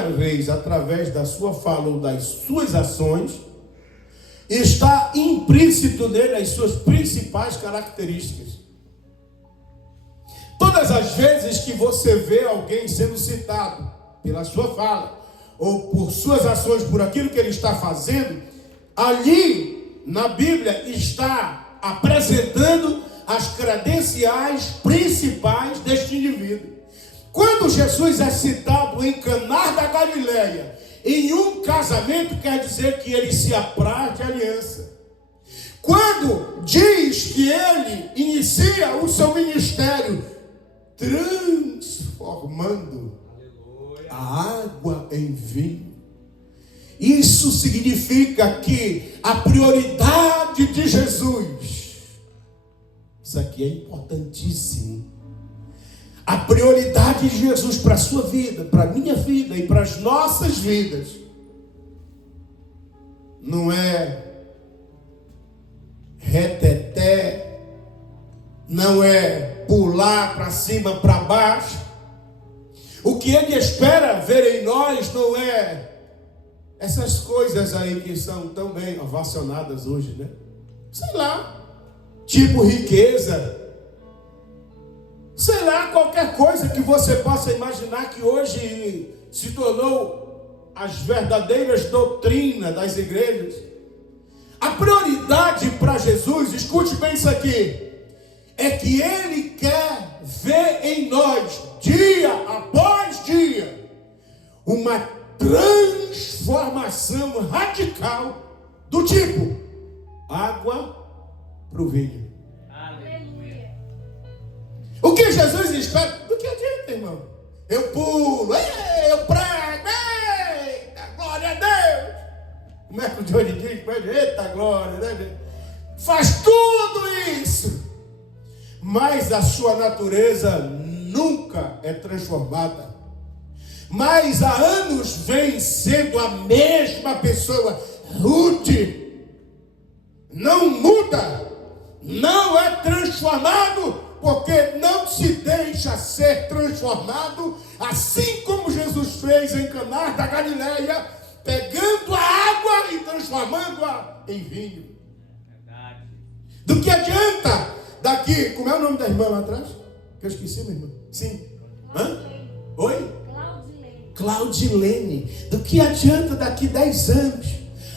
vez, através da sua fala ou das suas ações, está implícito nele as suas principais características. Todas as vezes que você vê alguém sendo citado pela sua fala, ou por suas ações, por aquilo que ele está fazendo, ali na Bíblia está apresentando as credenciais principais deste indivíduo. Quando Jesus é citado em Caná da Galileia, em um casamento, quer dizer que ele se apraz de aliança. Quando diz que ele inicia o seu ministério transformando a água em vinho, isso significa que a prioridade de Jesus, isso aqui é importantíssimo, a prioridade de Jesus para a sua vida, para a minha vida e para as nossas vidas, não é reteté, não é pular para cima, para baixo. O que ele espera ver em nós não é essas coisas aí que são tão bem ovacionadas hoje, né? Sei lá, tipo riqueza, sei lá, qualquer coisa que você possa imaginar que hoje se tornou as verdadeiras doutrinas das igrejas. A prioridade para Jesus, escute bem isso aqui, é que Ele quer ver em nós, dia após dia, uma transformação radical do tipo água para o vinho. Aleluia. O que Jesus espera? Do que adianta, irmão? Eu pulo, eu prego, eita, glória a Deus. Como é que o Johnny diz? Eita, glória, né? Faz tudo isso, mas a sua natureza nunca é transformada. Mas há anos vem sendo a mesma pessoa. Ruth não muda, não é transformado, porque não se deixa ser transformado, assim como Jesus fez em Caná da Galileia, pegando a água e transformando-a em vinho. Verdade. Do que adianta daqui, como é o nome da irmã lá atrás? Que eu esqueci, minha irmã. Sim. Hã? Oi? Claudilene. Do que adianta daqui 10 anos?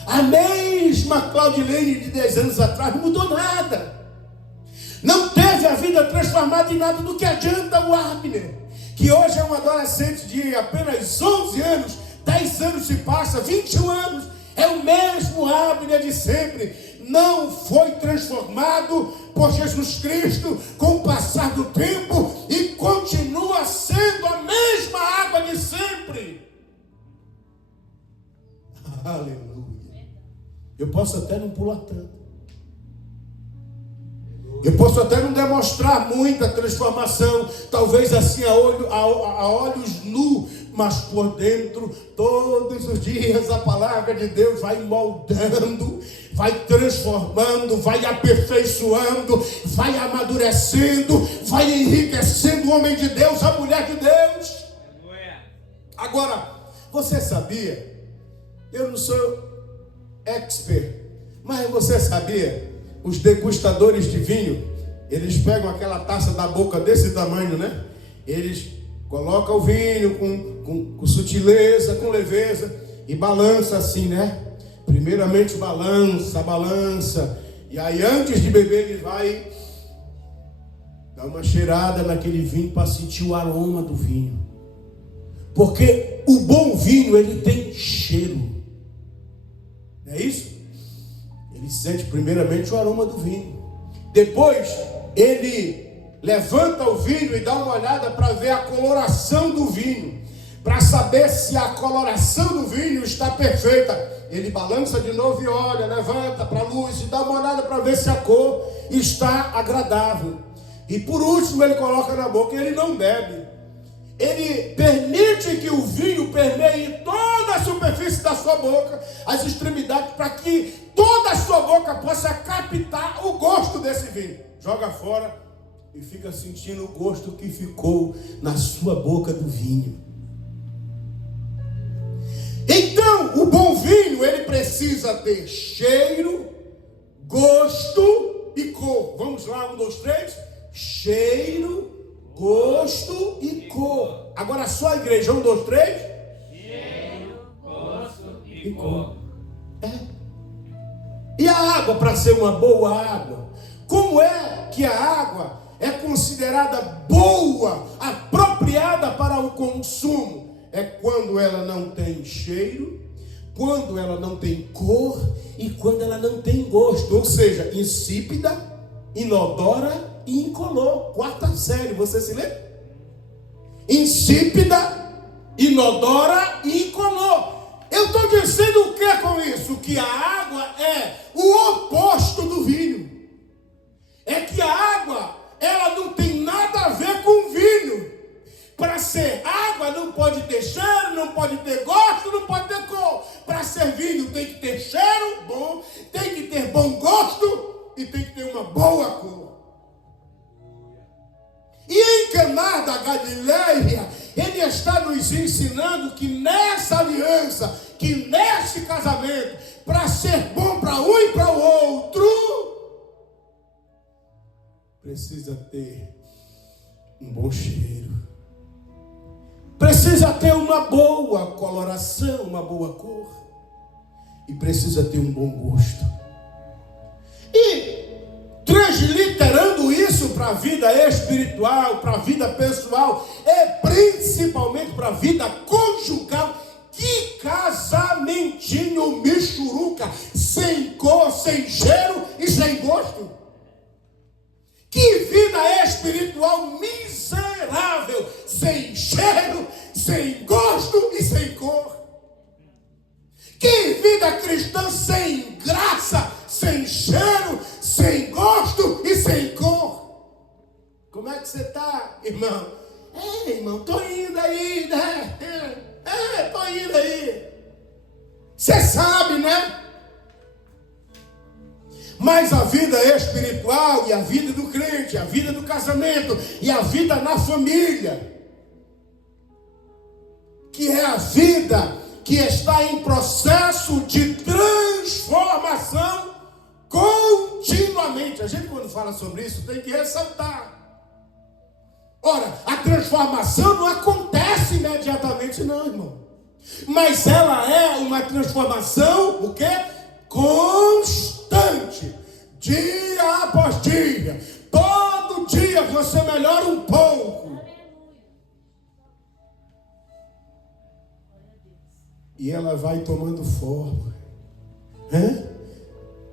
A mesma Claudilene de 10 anos atrás não mudou nada. Não teve a vida transformada em nada. Do que adianta o Abner, que hoje é um adolescente de apenas 11 anos, 10 anos se passa, 21 anos, é o mesmo Abner de sempre. Não foi transformado por Jesus Cristo com o passar do tempo e continua sendo a mesma água de sempre. Aleluia. Eu posso até não pular tanto. Eu posso até não demonstrar muita transformação, talvez assim a olhos nus, mas por dentro, todos os dias, a palavra de Deus vai moldando, vai transformando, vai aperfeiçoando, vai amadurecendo, vai enriquecendo o homem de Deus, a mulher de Deus. Agora, você sabia? Eu não sou expert, mas você sabia? Os degustadores de vinho, eles pegam aquela taça da boca desse tamanho, né? Eles colocam o vinho com sutileza, com leveza e balança assim, né? Primeiramente balança. E aí antes de beber ele vai dar uma cheirada naquele vinho para sentir o aroma do vinho. Porque o bom vinho, ele tem cheiro. Não é isso? Ele sente primeiramente o aroma do vinho. Depois, ele levanta o vinho e dá uma olhada para ver a coloração do vinho. Para saber se a coloração do vinho está perfeita. Ele balança de novo e olha, levanta para a luz e dá uma olhada para ver se a cor está agradável. E por último, ele coloca na boca e ele não bebe. Ele permite que o vinho permeie toda a superfície da sua boca, as extremidades, para que toda a sua boca possa captar o gosto desse vinho. Joga fora e fica sentindo o gosto que ficou na sua boca do vinho. precisa ter cheiro, gosto e cor. Vamos lá, 1, 2, 3. Cheiro, gosto e cor. Agora só a igreja, 1, 2, 3. Cheiro, gosto e cor. E a água, para ser uma boa água? Como é que a água é considerada boa, apropriada para o consumo? É quando ela não tem cheiro, quando ela não tem cor e quando ela não tem gosto. Ou seja, insípida, inodora e incolor. 4ª série, você se lembra? Insípida, inodora e incolor. Eu estou dizendo o que com isso? Que a água é o oposto do vinho. É que a água, ela não tem nada a ver com vinho. Para ser água não pode ter cheiro, não pode ter gosto, não pode ter cor. Para ser vinho tem que ter cheiro bom, tem que ter bom gosto e tem que ter uma boa cor. E em Caná da Galileia, ele está nos ensinando que nessa aliança, que nesse casamento, para ser bom para um e para o outro, precisa ter um bom cheiro, precisa ter uma boa coloração, uma boa cor, e precisa ter um bom gosto. E transliterando isso para a vida espiritual, para a vida pessoal e principalmente para a vida conjugal, que casamentinho michuruca, sem cor, sem cheiro e sem gosto. Que vida espiritual miserável, sem cheiro, sem gosto e sem cor. Que vida cristã sem graça, sem cheiro, sem gosto e sem cor. Como é que você está, irmão? Irmão, estou indo aí, né? Estou indo aí. Você sabe, né? Mas a vida espiritual e a vida do crente, a vida do casamento e a vida na família, que é a vida que está em processo de transformação continuamente. A gente, quando fala sobre isso, tem que ressaltar. Ora, a transformação não acontece imediatamente, não, irmão. Mas ela é uma transformação, o quê? Constante. Dia após dia. Todo dia você melhora um pouco. E ela vai tomando forma.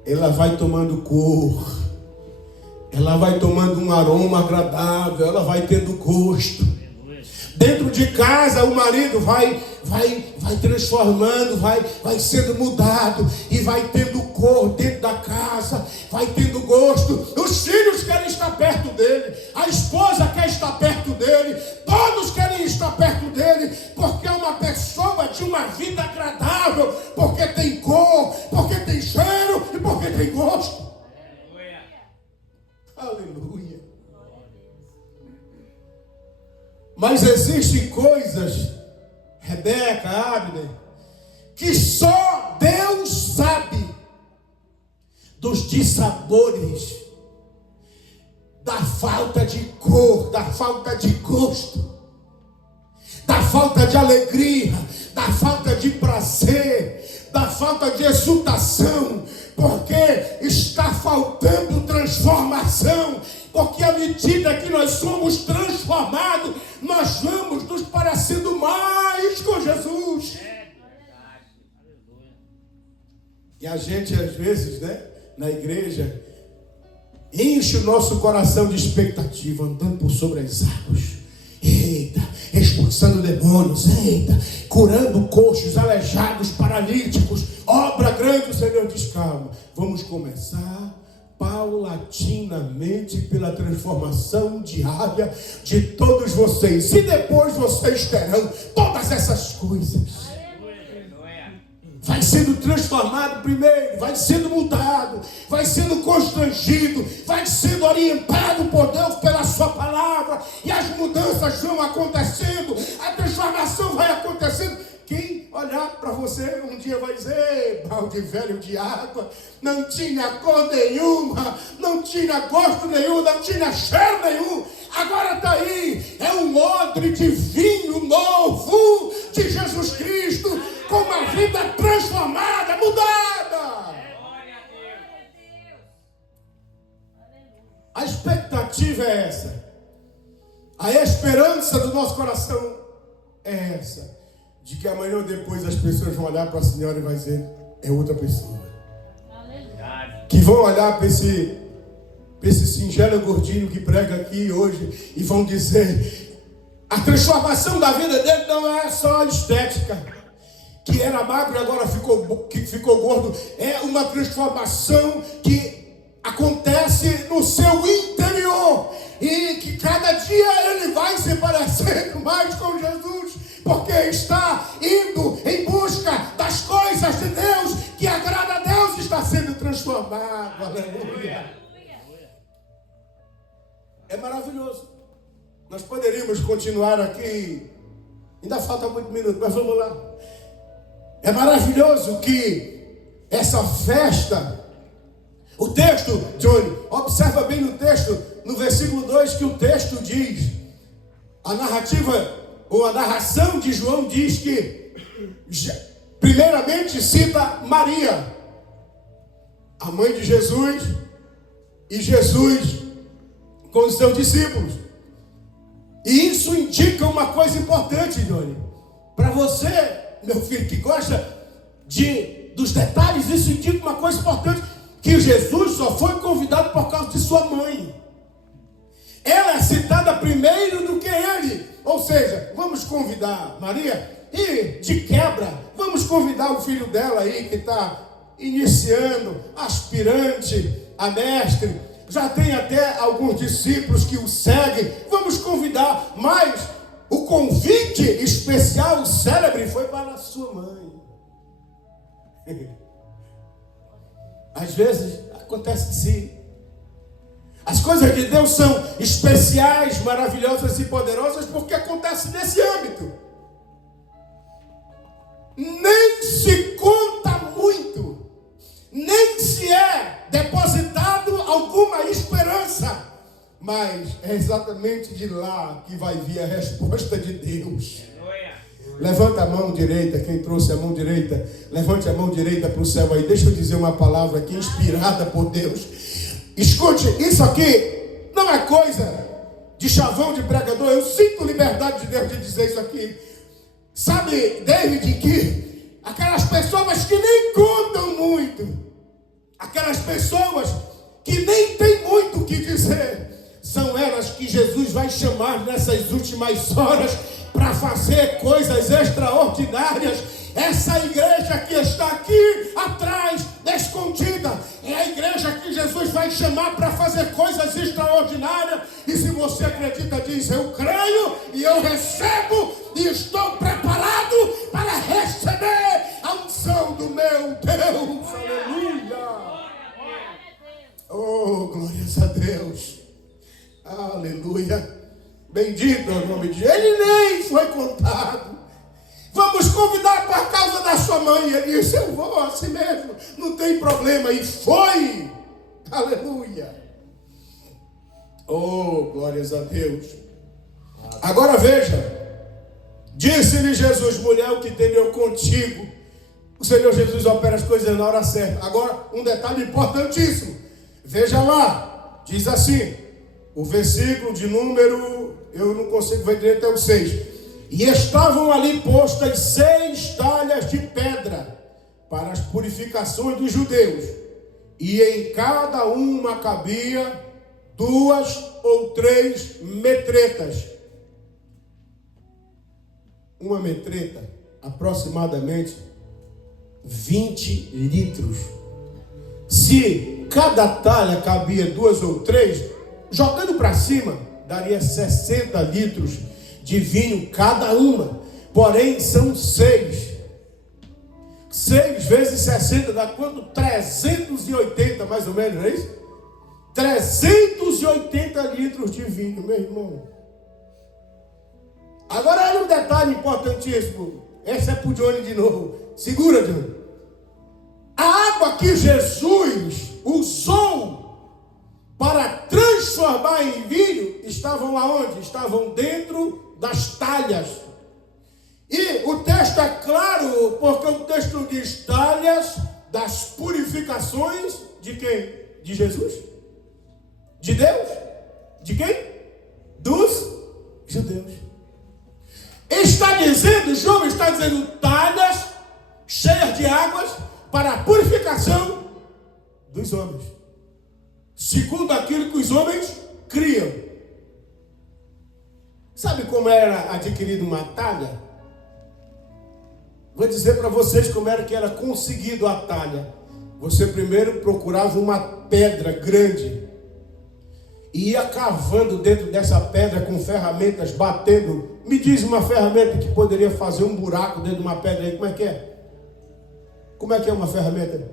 Ela vai tomando cor. Ela vai tomando um aroma agradável. Ela vai tendo gosto. Dentro de casa o marido vai transformando, vai sendo mudado e vai tendo cor dentro da casa, vai tendo gosto. Os filhos querem estar perto dele, a esposa quer estar perto dele, todos querem estar perto dele, porque é uma pessoa de uma vida agradável, porque tem cor, porque tem cheiro e porque tem gosto. Aleluia. Mas existem coisas, Rebeca, Abner, que só Deus sabe dos dissabores, da falta de cor, da falta de gosto, da falta de alegria, da falta de prazer, da falta de exultação, porque está faltando transformação. Porque à medida que nós somos transformados, nós vamos nos parecendo mais com Jesus. E a gente, às vezes, né, na igreja, enche o nosso coração de expectativa, andando por sobre as águas. Eita, expulsando demônios, eita, curando coxos, aleijados, paralíticos. Obra grande, o Senhor diz, calma, vamos começar paulatinamente pela transformação diária de todos vocês. E depois vocês terão todas essas coisas. Vai sendo transformado primeiro, vai sendo mudado, vai sendo constrangido, vai sendo orientado por Deus pela sua palavra, e as mudanças vão acontecendo, a transformação vai acontecendo. Quem olhar para você um dia vai dizer: balde velho de água, não tinha cor nenhuma, não tinha gosto nenhum, não tinha cheiro nenhum. Agora está aí, é um odre de vinho novo de Jesus Cristo, com uma vida transformada, mudada. A expectativa é essa. A esperança do nosso coração é essa. De que amanhã ou depois as pessoas vão olhar para a senhora e vai dizer: é outra pessoa. Que vão olhar para esse singelo gordinho que prega aqui hoje e vão dizer: a transformação da vida dele não é só estética. Que era magro e agora ficou gordo. É uma transformação que acontece no seu interior. E que cada dia ele vai se parecendo mais com Jesus. Porque está indo em busca das coisas de Deus, que agrada a Deus, está sendo transformado. Aleluia. É maravilhoso. Nós poderíamos continuar aqui. Ainda falta muito minuto, mas vamos lá. É maravilhoso que essa festa, o texto, Johnny, observa bem no texto, no versículo 2, que o texto diz, a narrativa, ou a narração de João diz que, primeiramente, cita Maria, a mãe de Jesus, e Jesus com os seus discípulos. E isso indica uma coisa importante, Johnny. Para você, meu filho, que gosta dos detalhes, isso indica uma coisa importante, que Jesus só foi convidado por causa de sua mãe. Ela é citada primeiro do que ele. Ou seja, vamos convidar Maria e, de quebra, vamos convidar o filho dela aí, que está iniciando, aspirante a mestre. Já tem até alguns discípulos que o seguem. Vamos convidar, mas o convite especial, célebre, foi para a sua mãe. Às vezes acontece assim. As coisas de Deus são especiais, maravilhosas e poderosas porque acontece nesse âmbito. Nem se conta muito, nem se é depositado alguma esperança, mas é exatamente de lá que vai vir a resposta de Deus. Levanta a mão direita, quem trouxe a mão direita, levante a mão direita para o céu aí. Deixa eu dizer uma palavra aqui inspirada por Deus. Escute, isso aqui não é coisa de chavão de pregador. Eu sinto liberdade de Deus de dizer isso aqui. Sabe, David, que aquelas pessoas que nem contam muito, aquelas pessoas que nem têm muito o que dizer, são elas que Jesus vai chamar nessas últimas horas para fazer coisas extraordinárias. Essa igreja que está aqui atrás, escondida, é a igreja que Jesus vai chamar para fazer coisas extraordinárias. E se você acredita, diz: eu creio e eu recebo e estou preparado para receber a unção do meu Deus. Aleluia. Oh, glórias a Deus. Aleluia. Bendito é o nome de Jesus. Ele nem foi contado. Vamos convidar por causa da sua mãe. Ele disse: eu vou assim mesmo, não tem problema. E foi. Aleluia. Oh, glórias a Deus. Agora veja. Disse-lhe Jesus: mulher, o que tenho eu contigo? O Senhor Jesus opera as coisas na hora certa. Agora, um detalhe importantíssimo. Veja lá. Diz assim, o versículo de número, eu não consigo ver direito, é o 6. E estavam ali postas 6 talhas de pedra para as purificações dos judeus, e em cada uma cabia 2 ou 3 metretas. Uma metreta, aproximadamente 20 litros. Se cada talha cabia 2 ou 3, jogando para cima, daria 60 litros de vinho cada uma. Porém, são 6. 6 vezes 60 dá quanto? 380, mais ou menos, não é isso? 380 litros de vinho, meu irmão. Agora olha um detalhe importantíssimo. Essa é pro Johnny de novo. Segura, Johnny. A água que Jesus usou para transformar em vinho estavam aonde? Estavam dentro das talhas. E o texto é claro, porque o texto diz talhas das purificações de quem? De Jesus? De Deus? De quem? Dos judeus. Está dizendo, João está dizendo, talhas cheias de águas para a purificação dos homens, segundo aquilo que os homens criam. Sabe como era adquirida uma talha? Vou dizer para vocês como era que era conseguido a talha. Você primeiro procurava uma pedra grande e ia cavando dentro dessa pedra com ferramentas, batendo. Me diz uma ferramenta que poderia fazer um buraco dentro de uma pedra aí, como é que é? Como é que é uma ferramenta?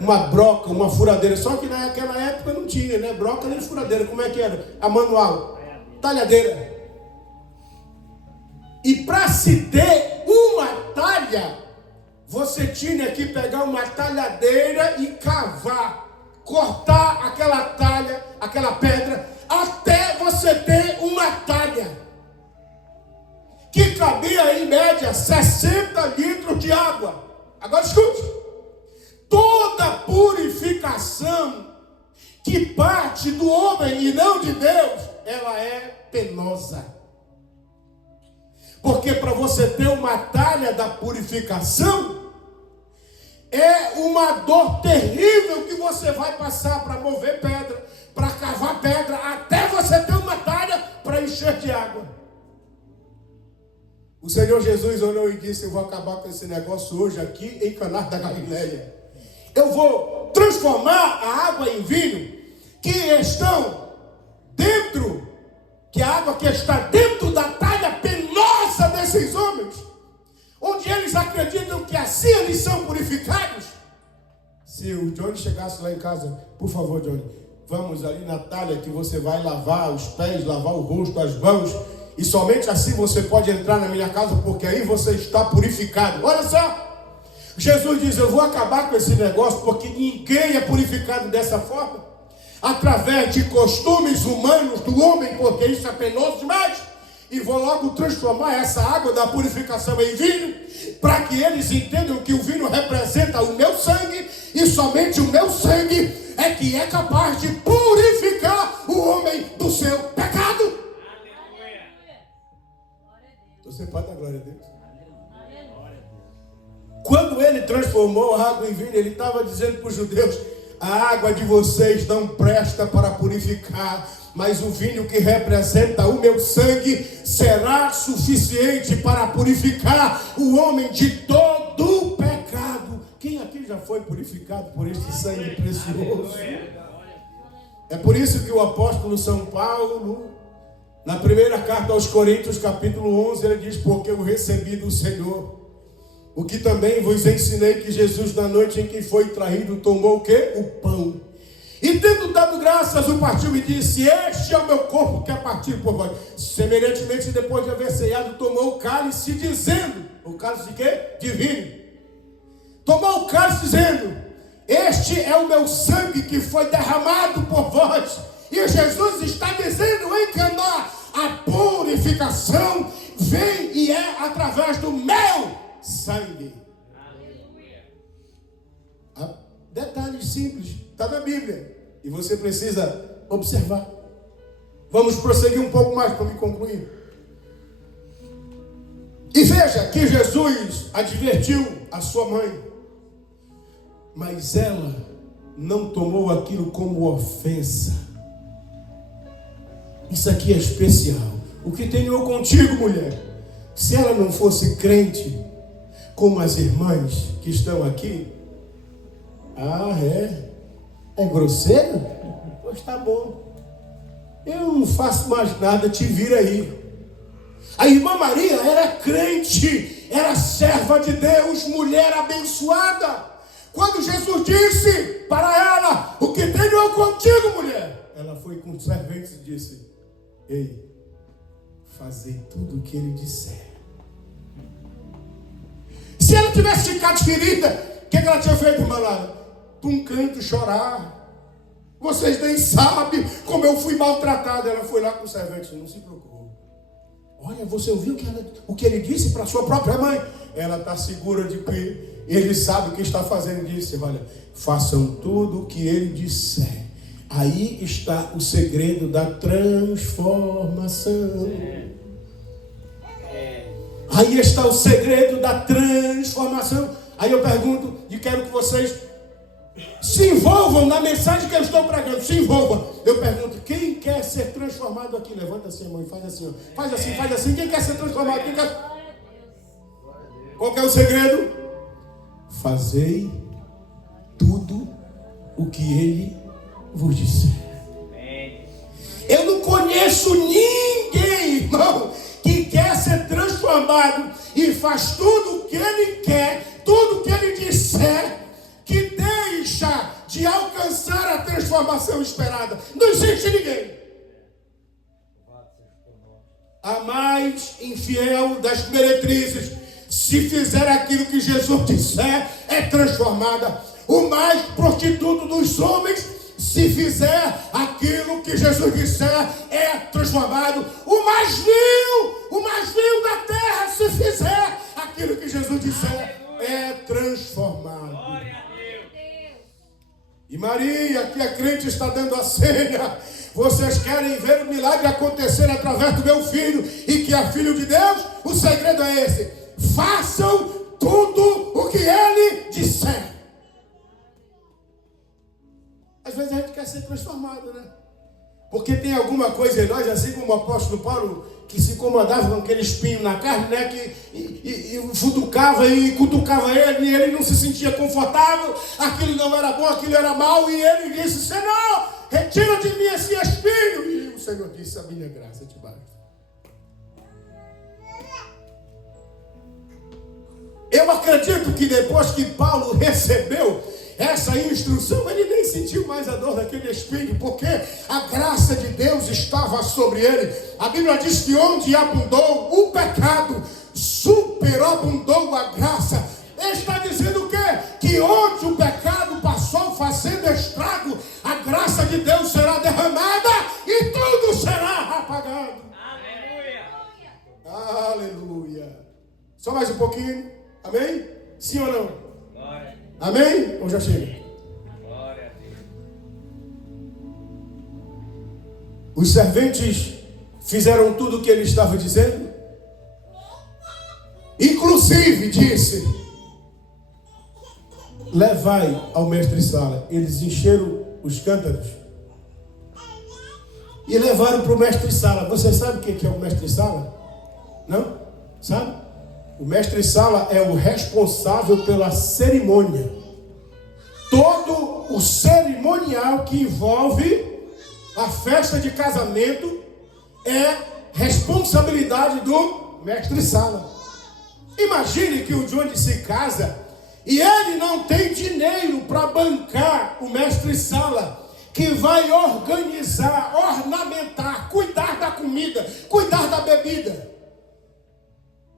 Uma broca, uma furadeira. Só que naquela época não tinha, né? Broca nem furadeira. Como é que era? A manual. Talhadeira. E para se ter uma talha, você tinha que pegar uma talhadeira e cavar, cortar aquela talha, aquela pedra, até você ter uma talha que cabia em média 60 litros de água. Agora escute, toda purificação que parte do homem e não de Deus, ela é penosa. Porque para você ter uma talha da purificação, é uma dor terrível que você vai passar para mover pedra, para cavar pedra, até você ter uma talha para encher de água. O Senhor Jesus olhou e disse: eu vou acabar com esse negócio hoje aqui em Caná da Galileia. Eu vou transformar a água em vinho que estão dentro, que a água que está dentro da talha penosa desses homens, onde eles acreditam que assim eles são purificados. Se o Johnny chegasse lá em casa, por favor, Johnny, vamos ali na talha que você vai lavar os pés, lavar o rosto, as mãos, e somente assim você pode entrar na minha casa, porque aí você está purificado. Olha só, Jesus diz: eu vou acabar com esse negócio, porque ninguém é purificado dessa forma, através de costumes humanos do homem, porque isso é penoso demais. E vou logo transformar essa água da purificação em vinho, para que eles entendam que o vinho representa o meu sangue, e somente o meu sangue é que é capaz de purificar o homem do seu pecado. Aleluia. Você pode dar glória a Deus? Quando ele transformou a água em vinho, ele estava dizendo para os judeus: a água de vocês não presta para purificar, mas o vinho que representa o meu sangue será suficiente para purificar o homem de todo o pecado. Quem aqui já foi purificado por este sangue precioso? É por isso que o apóstolo São Paulo, na primeira carta aos Coríntios, capítulo 11, ele diz: porque eu recebi do Senhor o que também vos ensinei, que Jesus, na noite em que foi traído, tomou o quê? O pão. E tendo dado graças, o partiu e disse: este é o meu corpo que é partido por vós. Semelhantemente, depois de haver ceado, tomou o cálice, dizendo: o cálice de quê? De vinho. Tomou o cálice dizendo: este é o meu sangue que foi derramado por vós. E Jesus está dizendo em Caná: a purificação vem e é através do meu sangue. Aleluia. Detalhes simples, está na Bíblia, e você precisa observar. Vamos prosseguir um pouco mais para me concluir. E veja que Jesus advertiu a sua mãe, mas ela não tomou aquilo como ofensa. Isso aqui é especial. O que tenho contigo, mulher? Se ela não fosse crente, como as irmãs que estão aqui, é grosseiro? Pois tá bom, eu não faço mais nada, te vira aí. A irmã Maria era crente, era serva de Deus, mulher abençoada. Quando Jesus disse para ela: o que tenho eu contigo, mulher? Ela foi com os serventes e disse: ei, fazei tudo o que ele disser. tivesse ficado ferida, o que ela tinha feito, irmã Lara? Para um canto chorar. Vocês nem sabem como eu fui maltratada. Ela foi lá com o servente, não se preocupe. Olha, você ouviu o que ele disse para sua própria mãe? Ela está segura de que ele sabe o que está fazendo. Disse, olha, façam tudo o que ele disser. Aí está o segredo da transformação. Aí está o segredo da transformação. Aí eu pergunto e quero que vocês se envolvam na mensagem que eu estou pregando. Se envolvam. Eu pergunto, quem quer ser transformado aqui? Levanta assim a mão e faz assim. Ó. Faz assim, faz assim. Quem quer ser transformado? Quem quer... Qual que é o segredo? Fazei tudo o que ele vos disser. Eu não conheço ninguém, irmão, que quer ser transformado e faz tudo o que ele quer, tudo o que ele disser, que deixa de alcançar a transformação esperada. Não existe ninguém. A mais infiel das meretrizes, se fizer aquilo que Jesus disser, é transformada. O mais prostituto dos homens, se fizer aquilo que Jesus disser, é transformado. O mais vil da terra, se fizer aquilo que Jesus disser, é transformado. Glória a Deus. E Maria, que a crente, está dando a senha. Vocês querem ver o milagre acontecer através do meu filho, e que é filho de Deus? O segredo é esse: façam tudo o que ele disser. Às vezes a gente quer ser transformado, né? Porque tem alguma coisa em nós, assim como o apóstolo Paulo, que se incomodava com aquele espinho na carne, né? Que futucava e cutucava ele, e ele não se sentia confortável. Aquilo não era bom, aquilo era mal, e ele disse: Senhor, retira de mim esse espinho. E o Senhor disse: a minha graça te basta. Eu acredito que depois que Paulo recebeu essa instrução, ele nem sentiu mais a dor daquele espinho, porque a graça de Deus estava sobre ele. A Bíblia diz que onde abundou o pecado, superabundou a graça. Ele está dizendo o quê? Que onde o pecado passou fazendo estrago, a graça de Deus será derramada e tudo será apagado. Aleluia. Aleluia. Só mais um pouquinho. Amém? Sim ou não? Glória. Amém? Ou já chega? Glória a Deus. Os serventes fizeram tudo o que ele estava dizendo. Inclusive disse: levai ao mestre-sala. Eles encheram os cântaros e levaram para o mestre-sala. Você sabe o que é o mestre-sala? Não? Sabe? O mestre-sala é o responsável pela cerimônia. Todo o cerimonial que envolve a festa de casamento é responsabilidade do mestre-sala. Imagine que o Johnny se casa e ele não tem dinheiro para bancar o mestre-sala, que vai organizar, ornamentar, cuidar da comida, cuidar da bebida.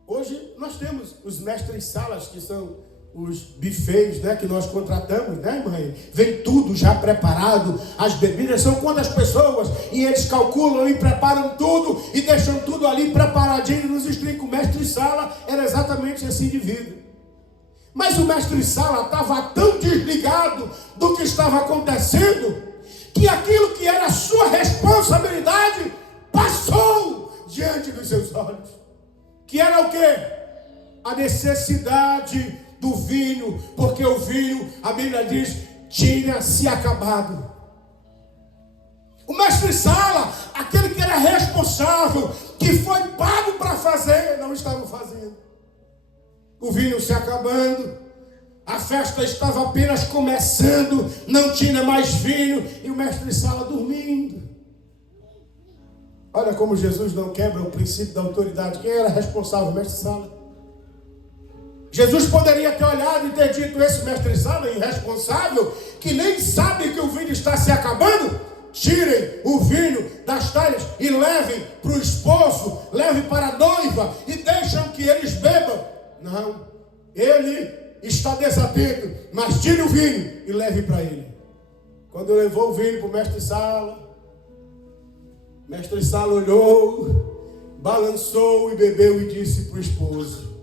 Hoje nós temos os mestres-salas, que são os buffets, né, que nós contratamos, né, mãe? Vem tudo já preparado, as bebidas são quantas pessoas, e eles calculam e preparam tudo, e deixam tudo ali preparadinho nos estricos. O mestre-sala era exatamente esse indivíduo. Mas o mestre-sala estava tão desligado do que estava acontecendo, que aquilo que era sua responsabilidade passou diante dos seus olhos. Que era o quê? A necessidade do vinho, porque o vinho, a Bíblia diz, tinha se acabado. O mestre-sala, aquele que era responsável, que foi pago para fazer, não estava fazendo. O vinho se acabando, a festa estava apenas começando, não tinha mais vinho, e o mestre-sala dormindo. Olha como Jesus não quebra o princípio da autoridade. Quem era responsável? O mestre-sala. Jesus poderia ter olhado e ter dito: esse mestre-sala irresponsável, que nem sabe que o vinho está se acabando, tirem o vinho das talhas e levem para o esposo, levem para a noiva e deixam que eles bebam. Não, ele está desatento, mas tire o vinho e leve para ele. Quando levou o vinho para o mestre Sala olhou, balançou e bebeu e disse para o esposo: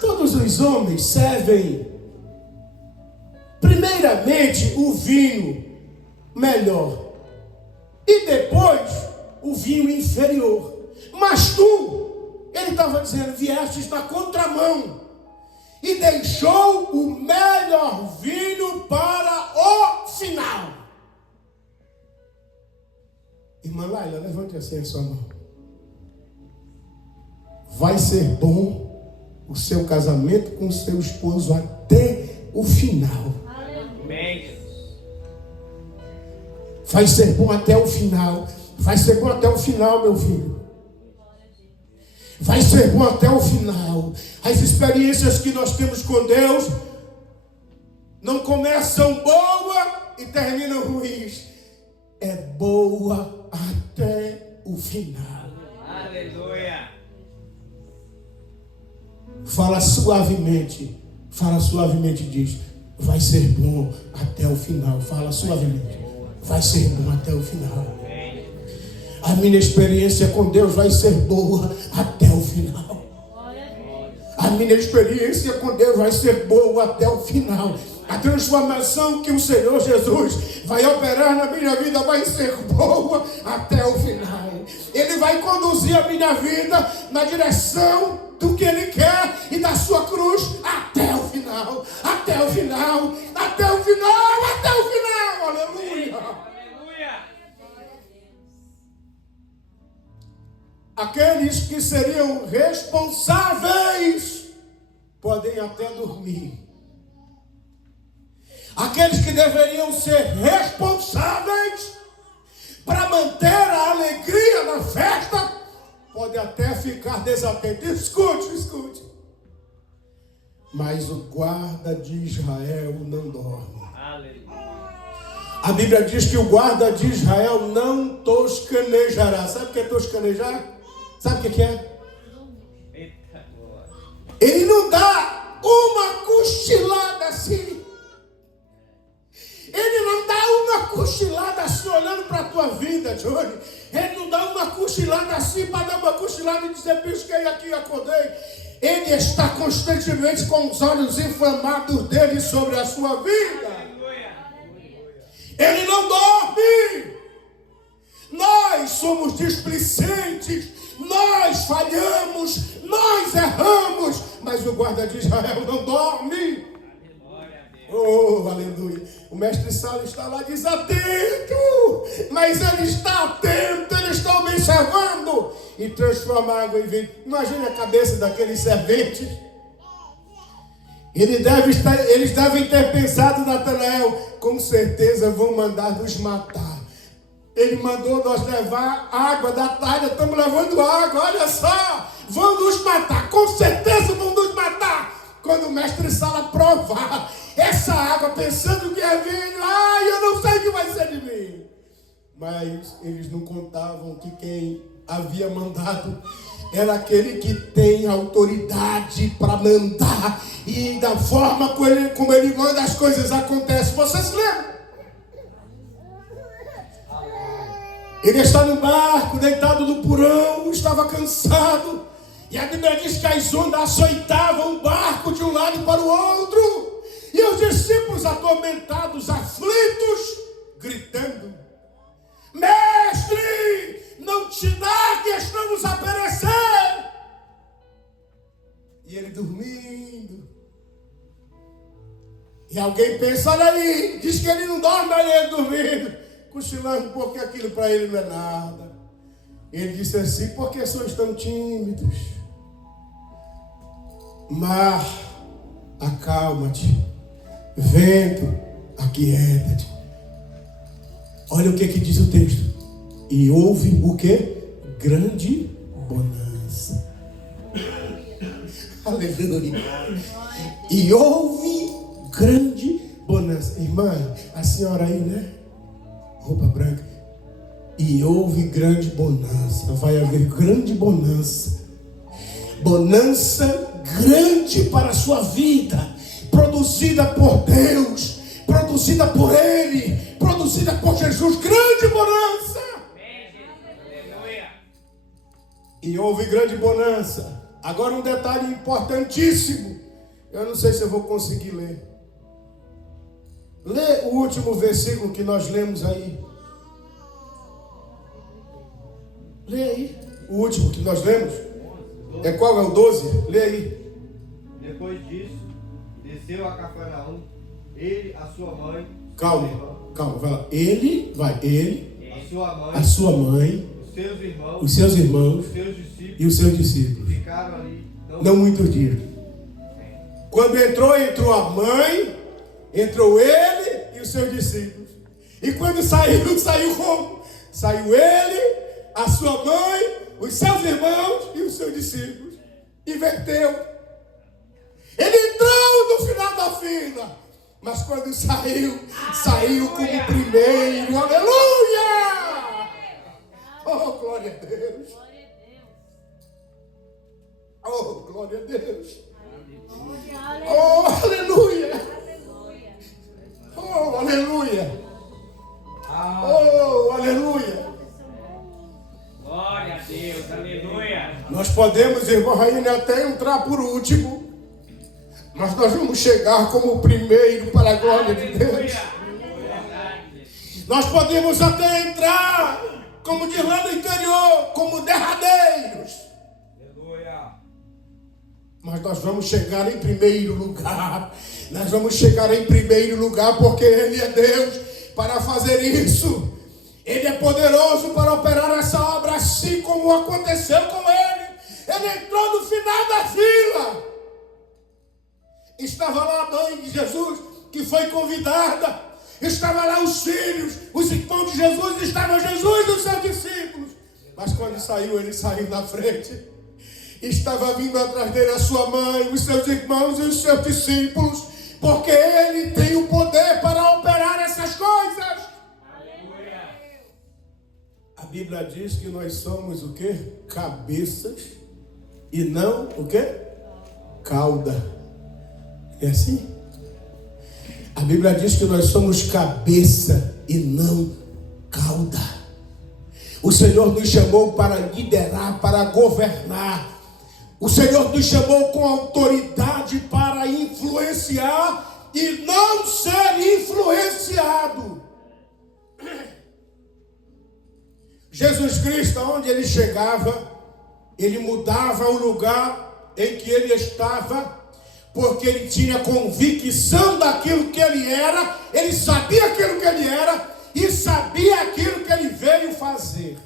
todos os homens servem primeiramente o vinho melhor e depois o vinho inferior. Mas tu, ele estava dizendo, viestes na contramão e deixou o melhor vinho para o final. Irmã Laila, levante assim a sua mão. Vai ser bom o seu casamento com o seu esposo até o final. Amém. Vai ser bom até o final. Vai ser bom até o final, meu filho. Vai ser bom até o final. As experiências que nós temos com Deus não começam boa e terminam ruins. É boa até o final. Aleluia. Fala suavemente e diz: vai ser bom até o final. Fala suavemente. Vai ser bom até o final. A minha experiência com Deus vai ser boa até o final. A minha experiência com Deus vai ser boa até o final. A transformação que o Senhor Jesus vai operar na minha vida vai ser boa até o final. Ele vai conduzir a minha vida na direção do que Ele quer e da sua cruz até o final. Até o final. Até o final. Até o final. Aleluia. Aleluia. Aqueles que seriam responsáveis podem até dormir. Aqueles que deveriam ser responsáveis para manter a alegria na festa podem até ficar desatentos. Escute. Mas o guarda de Israel não dorme. Aleluia. A Bíblia diz que o guarda de Israel não toscanejará. Sabe o que é toscanejar? Sabe o que é? Eita glória. Ele não dá uma cochilada assim. Ele não dá uma cochilada assim olhando para a tua vida, Johnny. Ele não dá uma cochilada assim para dar uma cochilada e dizer, pisquei aqui e acordei. Ele está constantemente com os olhos inflamados dele sobre a sua vida. Aleluia. Ele não dorme. Nós somos displicentes. Nós falhamos. Nós erramos. Mas o guarda de Israel não dorme. Oh, aleluia. O mestre Saulo está lá desatento, mas ele está atento, ele está observando e transforma água em vinho. Imagine a cabeça daqueles serventes. Eles devem ter pensado, Natanael, com certeza vão mandar nos matar. Ele mandou nós levar água da talha, estamos levando água, olha só, vão nos matar, com certeza vão nos matar. Quando o mestre Saulo provar essa água, pensando que é vinho, eu não sei o que vai ser de mim. Mas eles não contavam que quem havia mandado era aquele que tem autoridade para mandar, e da forma como ele manda as coisas acontecem. Vocês lembram? Ele está no barco, deitado no porão, estava cansado, e a Bíblia diz que as ondas açoitavam o barco de um lado para o outro. E os discípulos atormentados, aflitos, gritando: Mestre, não te dá que estamos a perecer. E ele dormindo. E alguém pensa, olha ali, diz que ele não dorme, mas ele dormindo, cochilando, porque aquilo para ele não é nada. Ele disse assim: por que sois tão tímidos? Mar, acalma-te. Vento, aquieta-te. Olha o que diz o texto. E houve o que? Grande bonança. Aleluia. E houve grande bonança. Irmã, a senhora aí, né? Roupa branca. E houve grande bonança. Vai haver grande bonança. Bonança grande para a sua vida, produzida por Deus, produzida por Ele, produzida por Jesus, grande bonança. Aleluia. E houve grande bonança. Agora um detalhe importantíssimo. Eu não sei se eu vou conseguir ler. Lê o último versículo que nós lemos aí. Lê aí. O último que nós lemos. É qual? É o 12? Lê aí. Depois disso, desceu a Cafarnaum, ele, a sua mãe, Calma, vai lá. Ele, a sua mãe, os os seus irmãos os seus discípulos, e os seus discípulos. ficaram ali, Não muitos dias. Quando entrou a mãe, entrou ele e os seus discípulos. E quando saiu como? Saiu ele, a sua mãe, os seus irmãos e os seus discípulos. Inverteu. Ele entrou no final da fila. Mas quando saiu como primeiro. Aleluia! Oh, glória a Deus. Oh, glória a Deus. Oh, aleluia. Oh, aleluia. Oh, aleluia. Glória a Deus. Aleluia. Nós podemos, irmão Rainha, até entrar por último. Mas nós vamos chegar como o primeiro para a glória de Deus. Verdade. Nós podemos até entrar, como diz lá no interior, como derradeiros. aleluia, Mas nós vamos chegar em primeiro lugar. Nós vamos chegar em primeiro lugar porque Ele é Deus para fazer isso. Ele é poderoso para operar essa obra assim como aconteceu com Ele. Ele entrou no final da fila. Estava lá a mãe de Jesus, que foi convidada. Estava lá os filhos, os irmãos de Jesus. Estava Jesus e os seus discípulos. Mas quando saiu, ele saiu na frente. Estava vindo atrás dele a sua mãe, os seus irmãos e os seus discípulos. Porque ele tem o poder para operar essas coisas. Aleluia. A Bíblia diz que nós somos o quê? Cabeças e não o quê? Cauda. É assim? A Bíblia diz que nós somos cabeça e não cauda. O Senhor nos chamou para liderar, para governar. O Senhor nos chamou com autoridade para influenciar e não ser influenciado. Jesus Cristo, onde ele chegava, ele mudava o lugar em que ele estava, porque ele tinha convicção daquilo que ele era, ele sabia aquilo que ele era e sabia aquilo que ele veio fazer.